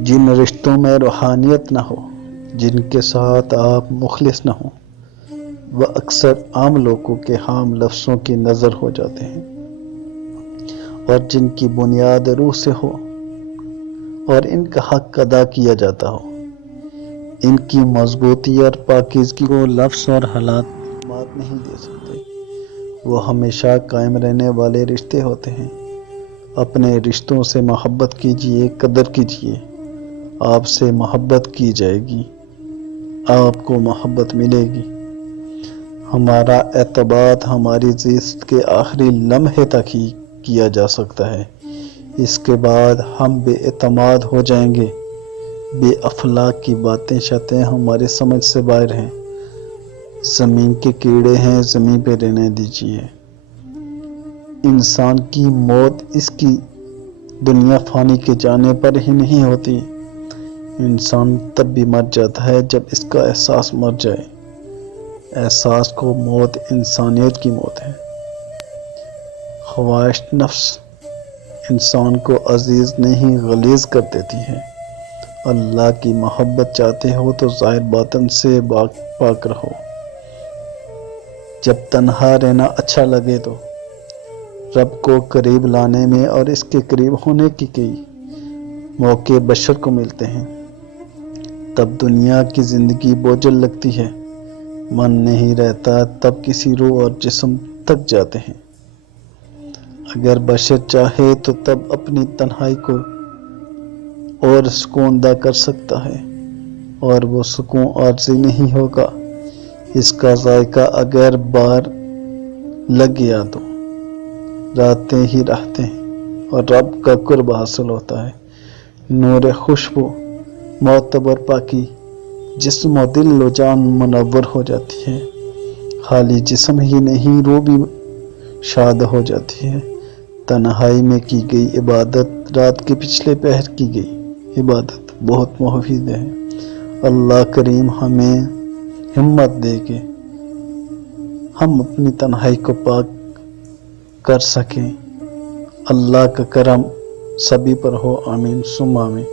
جن رشتوں میں روحانیت نہ ہو، جن کے ساتھ آپ مخلص نہ ہوں، وہ اکثر عام لوگوں کے عام لفظوں کی نظر ہو جاتے ہیں، اور جن کی بنیاد روح سے ہو اور ان کا حق ادا کیا جاتا ہو، ان کی مضبوطی اور پاکیزگی کو لفظ اور حالات مات نہیں دے سکتے۔ وہ ہمیشہ قائم رہنے والے رشتے ہوتے ہیں۔ اپنے رشتوں سے محبت کیجیے، قدر کیجیے۔ آپ سے محبت کی جائے گی، آپ کو محبت ملے گی۔ ہمارا اعتماد ہماری زندگی کے آخری لمحے تک ہی کیا جا سکتا ہے۔ اس کے بعد ہم بے اعتماد ہو جائیں گے۔ بے اخلاق کی باتیں شاتیں ہماری سمجھ سے باہر ہیں۔ زمین کے کیڑے ہیں، زمین پہ رہنے دیجیے۔ انسان کی موت اس کی دنیا فانی کے جانے پر ہی نہیں ہوتی۔ انسان تب بھی مر جاتا ہے جب اس کا احساس مر جائے۔ احساس کو موت انسانیت کی موت ہے۔ خواہش نفس انسان کو عزیز نہیں غلیظ کر دیتی ہے۔ اللہ کی محبت چاہتے ہو تو ظاہر باطن سے پاک رہو۔ جب تنہا رہنا اچھا لگے تو رب کو قریب لانے میں اور اس کے قریب ہونے کی کئی موقع بشر کو ملتے ہیں۔ تب دنیا کی زندگی بوجھل لگتی ہے، من نہیں رہتا، تب کسی روح اور جسم تک جاتے ہیں۔ اگر بشر چاہے تو تب اپنی تنہائی کو اور سکون دہ کر سکتا ہے، اور وہ سکون عارضی نہیں ہوگا۔ اس کا ذائقہ اگر بار لگ گیا تو راتیں ہی رہتے ہیں اور رب کا قرب حاصل ہوتا ہے۔ نور خوشبو، معتبر پاکی، جسم و دل و جان منور ہو جاتی ہے۔ خالی جسم ہی نہیں، روح بھی شاد ہو جاتی ہے۔ تنہائی میں کی گئی عبادت، رات کے پچھلے پہر کی گئی عبادت بہت مفید ہے۔ اللہ کریم ہمیں ہمت دے کہ ہم اپنی تنہائی کو پاک کر سکیں۔ اللہ کا کرم سبھی پر ہو، آمین ثم آمین۔